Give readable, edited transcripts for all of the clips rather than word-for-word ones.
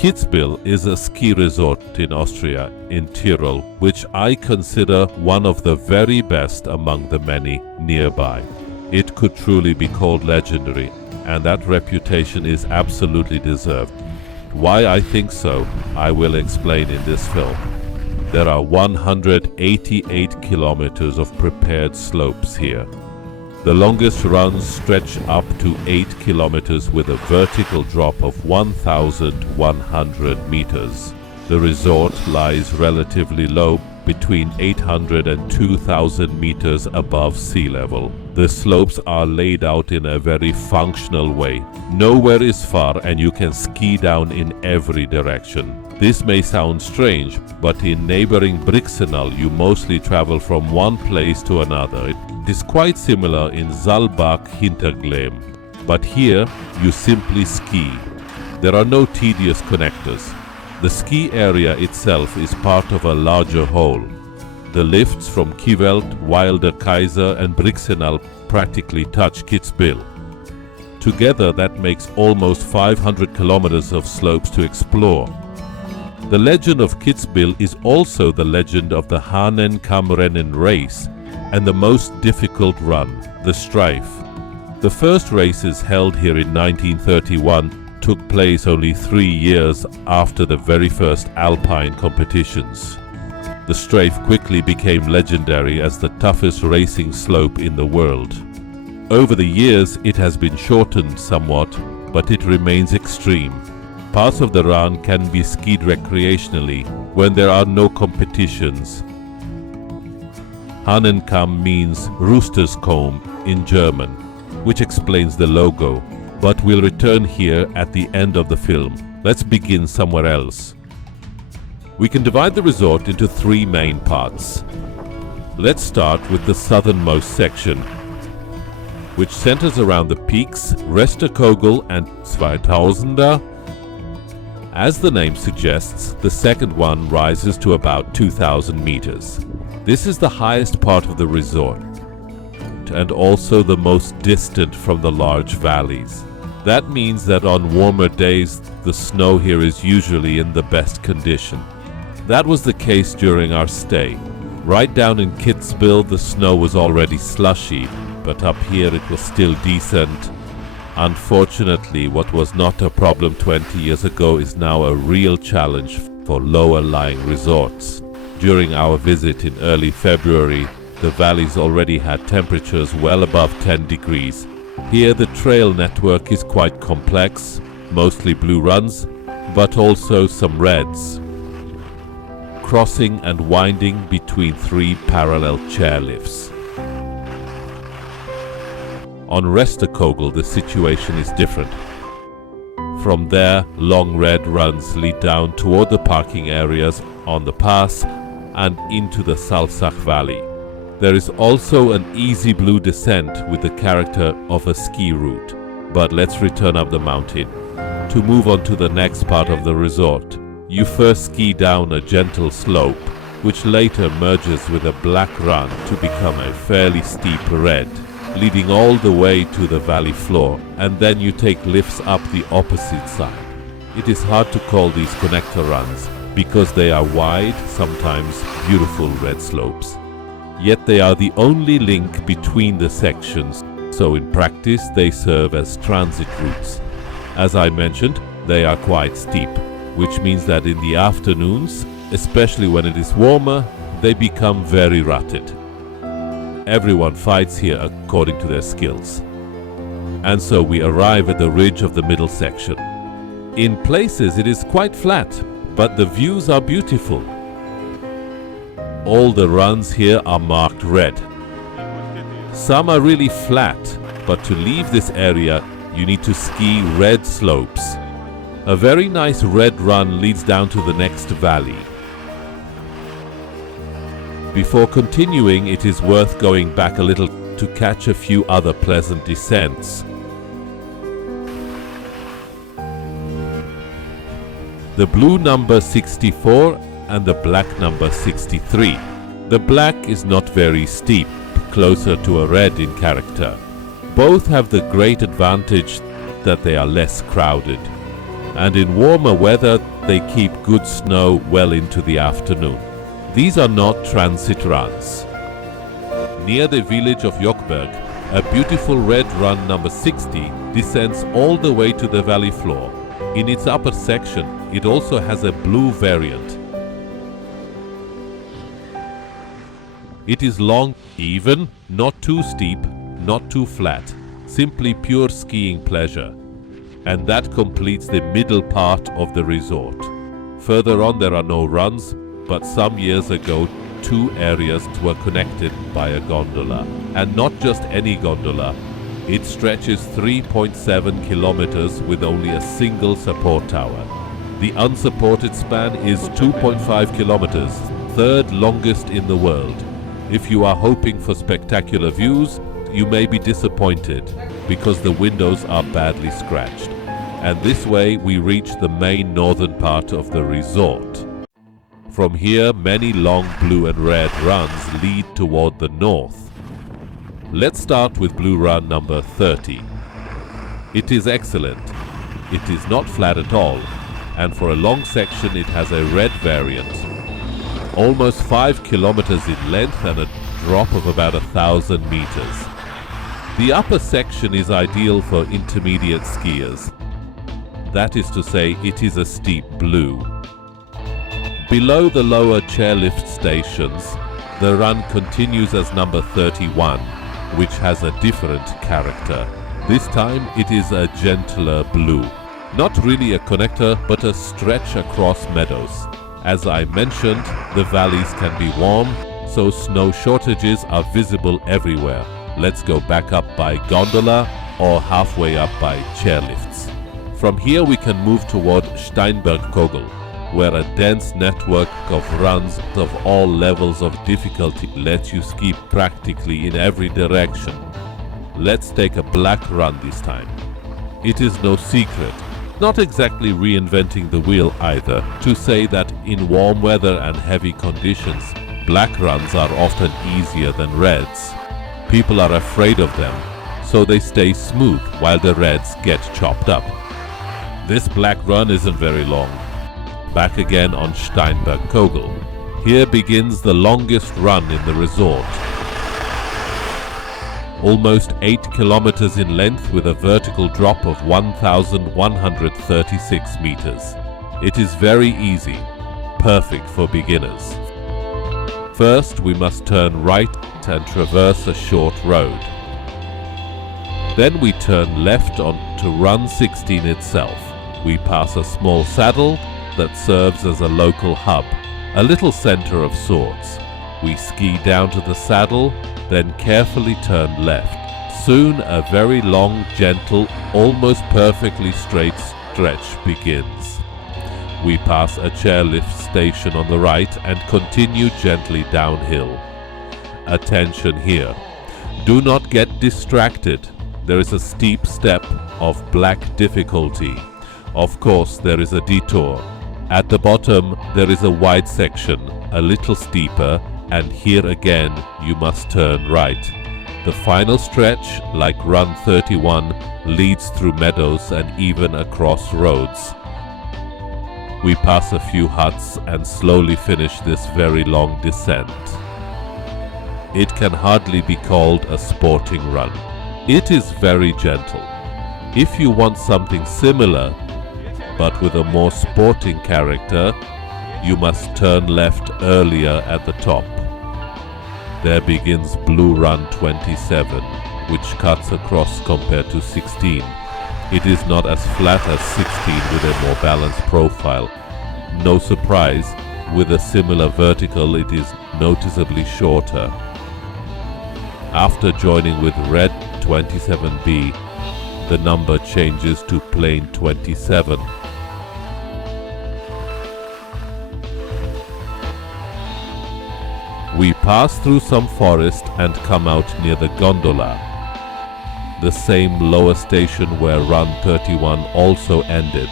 Kitzbühel is a ski resort in Austria, in Tyrol, which I consider one of the very best among the many nearby. It could truly be called legendary, and that reputation is absolutely deserved. Why I think so, I will explain in this film. There are 188 kilometers of prepared slopes here. The longest runs stretch up to 8 kilometers with a vertical drop of 1,100 meters. The resort lies relatively low, between 800 and 2,000 meters above sea level. The slopes are laid out in a very functional way. Nowhere is far and you can ski down in every direction. This may sound strange, but in neighboring Brixenal you mostly travel from one place to another. It is quite similar in Saalbach-Hinterglemm, but here you simply ski. There are no tedious connectors. The ski area itself is part of a larger whole. The lifts from Kievelt, Wilder Kaiser and Brixenal practically touch Kitzbühel. Together that makes almost 500 kilometers of slopes to explore. The legend of Kitzbühel is also the legend of the Hahnenkamm Red race and the most difficult run, the Strife. The first races held here in 1931 took place only 3 years after the very first Alpine competitions. The Strife quickly became legendary as the toughest racing slope in the world. Over the years it has been shortened somewhat, but it remains extreme. Parts of the run can be skied recreationally when there are no competitions. Hahnenkamm means rooster's comb in German, which explains the logo, but we'll return here at the end of the film. Let's begin somewhere else. We can divide the resort into 3 main parts. Let's start with the southernmost section, which centers around the peaks Restekogel and 2000er. As the name suggests, the second one rises to about 2,000 meters. This is the highest part of the resort, and also the most distant from the large valleys. That means that on warmer days, the snow here is usually in the best condition. That was the case during our stay. Right down in Kitzbühel, the snow was already slushy, but up here it was still decent. Unfortunately, what was not a problem 20 years ago is now a real challenge for lower-lying resorts. During our visit in early February, the valleys already had temperatures well above 10 degrees. Here the trail network is quite complex, mostly blue runs, but also some reds, crossing and winding between 3 parallel chairlifts. On Restekogel the situation is different. From there, long red runs lead down toward the parking areas on the pass and into the Salzach Valley. There is also an easy blue descent with the character of a ski route. But let's return up the mountain. To move on to the next part of the resort, you first ski down a gentle slope, which later merges with a black run to become a fairly steep red, leading all the way to the valley floor, and then you take lifts up the opposite side. It is hard to call these connector runs, because they are wide, sometimes beautiful red slopes. Yet they are the only link between the sections, so in practice they serve as transit routes. As I mentioned, they are quite steep, which means that in the afternoons, especially when it is warmer, they become very rutted. Everyone fights here according to their skills. And so we arrive at the ridge of the middle section. In places it is quite flat, but the views are beautiful. All the runs here are marked red. Some are really flat, but to leave this area you need to ski red slopes. A very nice red run leads down to the next valley. Before continuing, it is worth going back a little to catch a few other pleasant descents. The blue number 64 and the black number 63. The black is not very steep, closer to a red in character. Both have the great advantage that they are less crowded. and in warmer weather they keep good snow well into the afternoon. These are not transit runs. Near the village of Jockberg, a beautiful red run number 60 descends all the way to the valley floor. In its upper section, it also has a blue variant. It is long, even, not too steep, not too flat, simply pure skiing pleasure. And that completes the middle part of the resort. Further on there are no runs, but some years ago 2 areas were connected by a gondola. And not just any gondola. It stretches 3.7 kilometers with only a single support tower. The unsupported span is 2.5 kilometers, third longest in the world. If you are hoping for spectacular views, you may be disappointed because the windows are badly scratched. And this way we reach the main northern part of the resort. From here, many long blue and red runs lead toward the north. Let's start with blue run number 30. It is excellent. It is not flat at all, and for a long section it has a red variant. Almost 5 kilometers in length and a drop of about 1,000 meters. The upper section is ideal for intermediate skiers. That is to say, it is a steep blue. Below the lower chairlift stations, the run continues as number 31, which has a different character. This time it is a gentler blue. Not really a connector, but a stretch across meadows. As I mentioned, the valleys can be warm, so snow shortages are visible everywhere. Let's go back up by gondola or halfway up by chairlifts. From here we can move toward Steinbergkogel, where a dense network of runs of all levels of difficulty lets you ski practically in every direction. Let's take a black run this time. It is no secret, not exactly reinventing the wheel either, to say that in warm weather and heavy conditions, black runs are often easier than reds. People are afraid of them, so they stay smooth while the reds get chopped up. This black run isn't very long. Back again on Steinbergkogel. Here begins the longest run in the resort. Almost 8 kilometers in length with a vertical drop of 1,136 meters. It is very easy, perfect for beginners. First, we must turn right and traverse a short road. Then we turn left onto Run 16 itself. We pass a small saddle that serves as a local hub, a little center of sorts. We ski down to the saddle, then carefully turn left. Soon a very long, gentle, almost perfectly straight stretch begins. We pass a chairlift station on the right and continue gently downhill. Attention here. Do not get distracted. There is a steep step of black difficulty. Of course, there is a detour. At the bottom, there is a wide section, a little steeper, and here again you must turn right. The final stretch, like Run 31, leads through meadows and even across roads. We pass a few huts and slowly finish this very long descent. It can hardly be called a sporting run. It is very gentle. If you want something similar, but with a more sporting character, you must turn left earlier at the top. There begins Blue Run 27, which cuts across compared to 16. It is not as flat as 16 with a more balanced profile. No surprise, with a similar vertical it is noticeably shorter. After joining with Red 27B, the number changes to plain 27. We pass through some forest and come out near the Gondola, the same lower station where Run 31 also ended.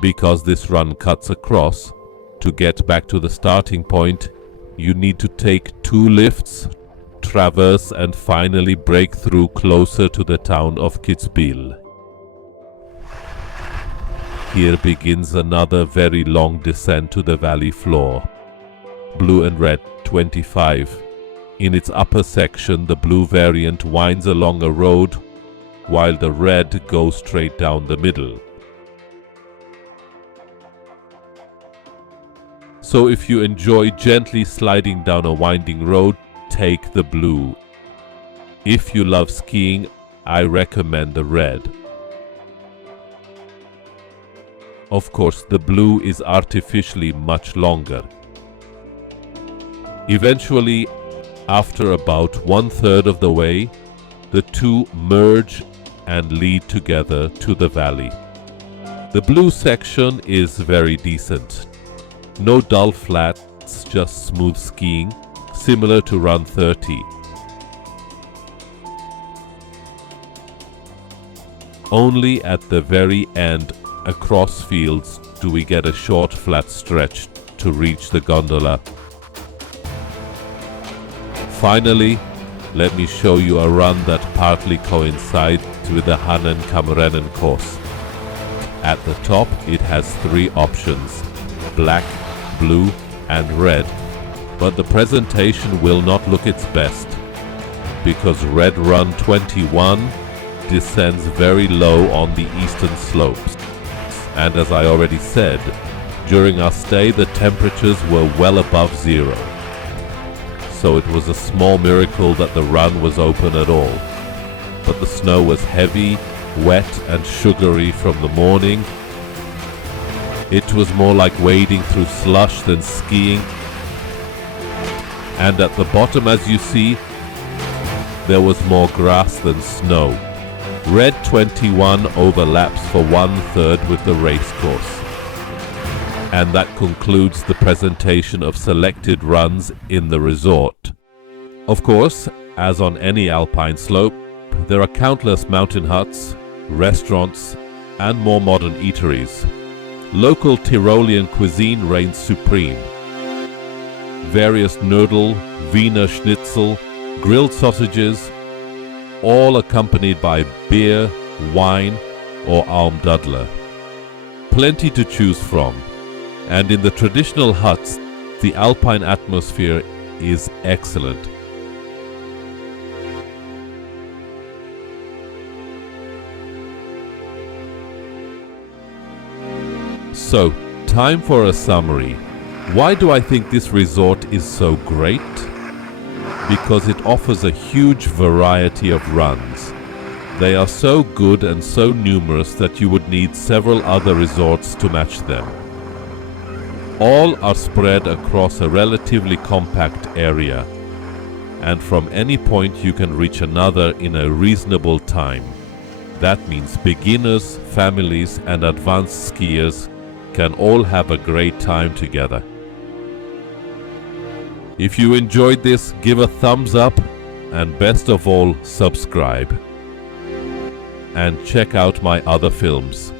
Because this run cuts across, to get back to the starting point, you need to take 2 lifts, traverse and finally break through closer to the town of Kitzbühel. here begins another very long descent to the valley floor. Blue and red 25. In its upper section, the blue variant winds along a road, while the red goes straight down the middle. So if you enjoy gently sliding down a winding road, take the blue. If you love skiing, I recommend the red. Of course, the blue is artificially much longer. Eventually, after about 1/3 of the way, the two merge and lead together to the valley. The blue section is very decent. No dull flats, just smooth skiing, similar to Run 30. Only at the very end, across fields, do we get a short flat stretch to reach the gondola. Finally, let me show you a run that partly coincides with the Hahnenkamm Red course. At the top, it has 3 options: black, blue and red, but the presentation will not look its best, because Red Run 21 descends very low on the eastern slopes. And as I already said, during our stay the temperatures were well above 0. So it was a small miracle that the run was open at all. But the snow was heavy, wet and sugary from the morning. It was more like wading through slush than skiing. And at the bottom, as you see, there was more grass than snow. Red 21 overlaps for 1/3 with the race course. And that concludes the presentation of selected runs in the resort. Of course, as on any alpine slope, there are countless mountain huts, restaurants, and more modern eateries. Local Tyrolean cuisine reigns supreme. Various Knödel, Wiener Schnitzel, grilled sausages, all accompanied by beer, wine, or Almdudler. Plenty to choose from, and in the traditional huts, the alpine atmosphere is excellent. So, time for a summary. Why do I think this resort is so great? Because it offers a huge variety of runs. They are so good and so numerous that you would need several other resorts to match them. All are spread across a relatively compact area, and from any point you can reach another in a reasonable time. That means beginners, families, and advanced skiers can all have a great time together. If you enjoyed this, give a thumbs up, and best of all, subscribe. And check out my other films.